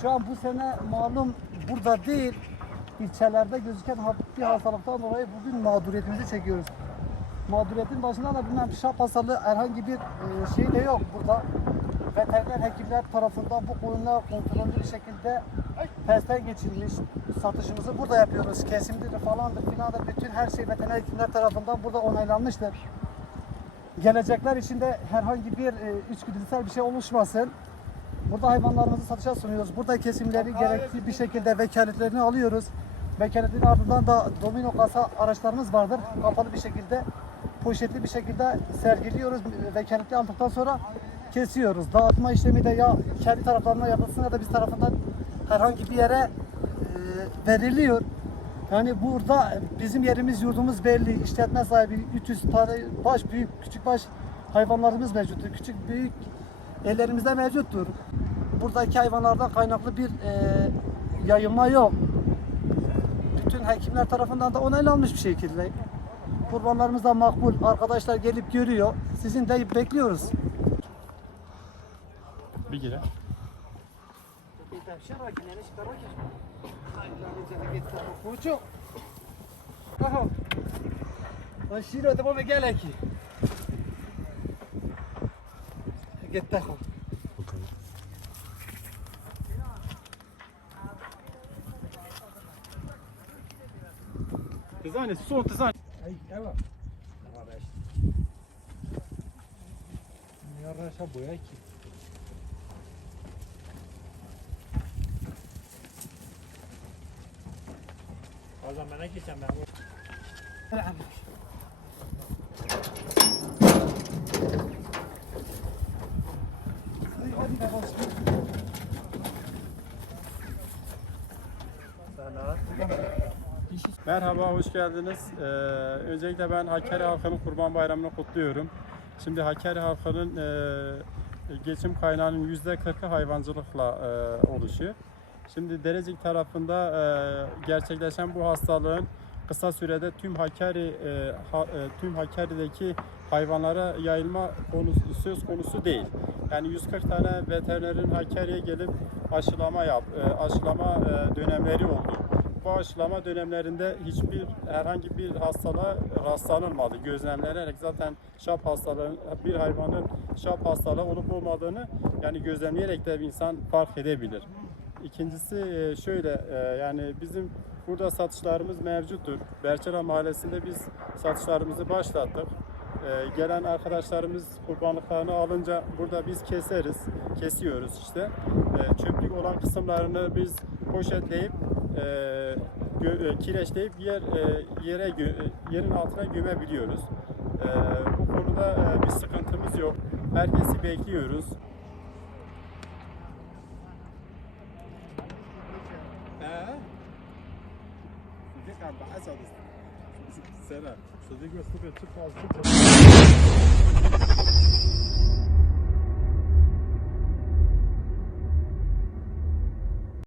Şu an bu sene malum burada değil, ilçelerde gözüken bir hastalıktan dolayı bugün mağduriyetimizi çekiyoruz. Mağduriyetin başında da bilmem şap hastalığı herhangi bir e, şey de yok burada. Veteriner hekimler tarafından bu konular kontrollü bir şekilde testten geçirilmiş. Satışımızı burada yapıyoruz. Kesimdir falandır filandır. Bütün her şey veteriner hekimler tarafından burada onaylanmıştır. Gelecekler için de herhangi bir e, içgüdüsel bir şey oluşmasın. Burada hayvanlarımızı satışa sunuyoruz. Burada kesimleri gerekli bir şekilde vekaletlerini alıyoruz. Vekaletlerin ardından da domino kasa araçlarımız vardır. Kapalı bir şekilde, poşetli bir şekilde sergiliyoruz. Vekaletli aldıktan sonra kesiyoruz. Dağıtma işlemi de ya kendi taraflarına yapılsın ya da biz tarafından herhangi bir yere e, veriliyor. Yani burada bizim yerimiz, yurdumuz belli. İşletme sahibi 300 tane baş büyük, küçük baş hayvanlarımız mevcuttur. Küçük büyük ellerimizde mevcuttur. Buradaki hayvanlardan kaynaklı bir e, yayılma yok. Bütün hekimler tarafından da onaylanmış bir şekilde. Kurbanlarımız da makbul. Arkadaşlar gelip görüyor. Sizin de bekliyoruz. Bir gire. Shiro, te come gel aqui. Git taho. Tezane, sol tezane. Ay, ewa. Yarasha boya ki. O zaman ne geçeceğim ben? Hadi bakalım. Sana. Merhaba, hoş geldiniz. Ee, öncelikle ben Hakkari halkının Kurban Bayramı'nı kutluyorum. Şimdi Hakkari halkının e, geçim kaynağının yüzde 40'ı hayvancılıkla e, oluşuyor. Şimdi Derecik tarafında e, gerçekleşen bu hastalığın kısa sürede tüm Hakkari e, ha- e, tüm Hakkari'deki hayvanlara yayılma konusu söz konusu değil. Yani 140 tane veterinerin Hakkari'ye gelip aşılama yap, e, aşılama e, dönemleri oldu. Bu aşılama dönemlerinde hiçbir herhangi bir hastalığa rastlanılmadı. Gözlemlenerek zaten şap hastalığı bir hayvanın şap hastalığı olup olmadığını yani gözlemleyerek de insan fark edebilir. İkincisi e, şöyle e, yani bizim burada satışlarımız mevcuttur. Berçera Mahallesi'nde biz satışlarımızı başlattık. E, Gelen arkadaşlarımız kurbanlıklarını alınca burada biz keseriz, kesiyoruz işte. Çöplük olan kısımlarını biz poşetleyip kireçleyip yer yere yerin altına gömebiliyoruz. Bu konuda bir sıkıntımız yok. Herkesi bekliyoruz. Sana. Sözü gösterip çık fazla.